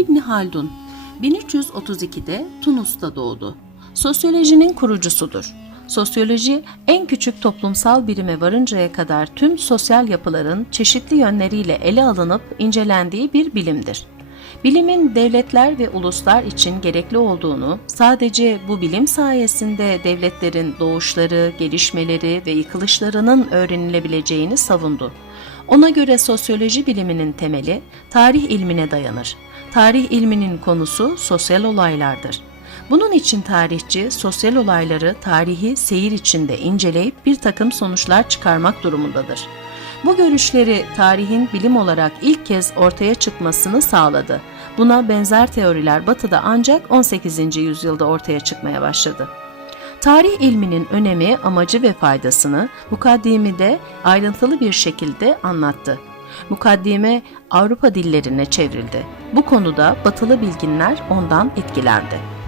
İbni Haldun 1332'de Tunus'ta doğdu. Sosyolojinin kurucusudur. Sosyoloji en küçük toplumsal birime varıncaya kadar tüm sosyal yapıların çeşitli yönleriyle ele alınıp incelendiği bir bilimdir. Bilimin devletler ve uluslar için gerekli olduğunu, sadece bu bilim sayesinde devletlerin doğuşları, gelişmeleri ve yıkılışlarının öğrenilebileceğini savundu. Ona göre sosyoloji biliminin temeli tarih ilmine dayanır. Tarih ilminin konusu sosyal olaylardır. Bunun için tarihçi sosyal olayları tarihi seyir içinde inceleyip bir takım sonuçlar çıkarmak durumundadır. Bu görüşleri tarihin bilim olarak ilk kez ortaya çıkmasını sağladı. Buna benzer teoriler Batı'da ancak 18. yüzyılda ortaya çıkmaya başladı. Tarih ilminin önemi, amacı ve faydasını mukaddimede ayrıntılı bir şekilde anlattı. Mukaddime Avrupa dillerine çevrildi. Bu konuda batılı bilginler ondan etkilendi.